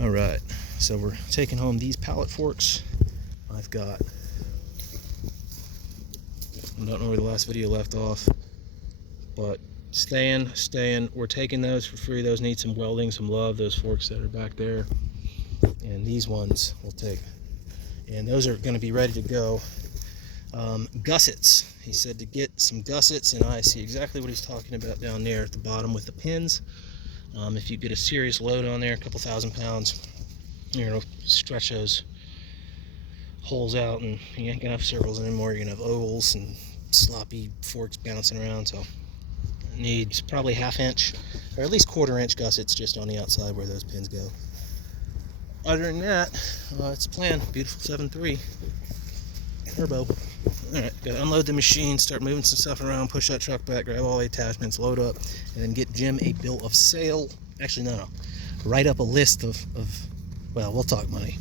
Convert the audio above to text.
All right, so we're taking home these pallet forks. I've got, I don't know where the last video left off, but staying. We're taking those for free. Those need some welding, some love, those forks that are back there. And these ones we'll take. And those are going to be ready to go. Gussets. He said to get some gussets, and I see exactly what he's talking about down there at the bottom with the pins. If you get a serious load on there, a couple thousand pounds, you know, stretch those holes out, and you ain't gonna have circles anymore. You're gonna have ovals and sloppy forks bouncing around. So it needs probably 1/2 inch or at least 1/4 inch gussets just on the outside where those pins go. Other than that, it's a plan. Beautiful 7.3 turbo. Alright, gotta unload the machine, start moving some stuff around, push that truck back, grab all the attachments, load up, and then get Jim a bill of sale. Actually, no. Write up a list of well, we'll talk money.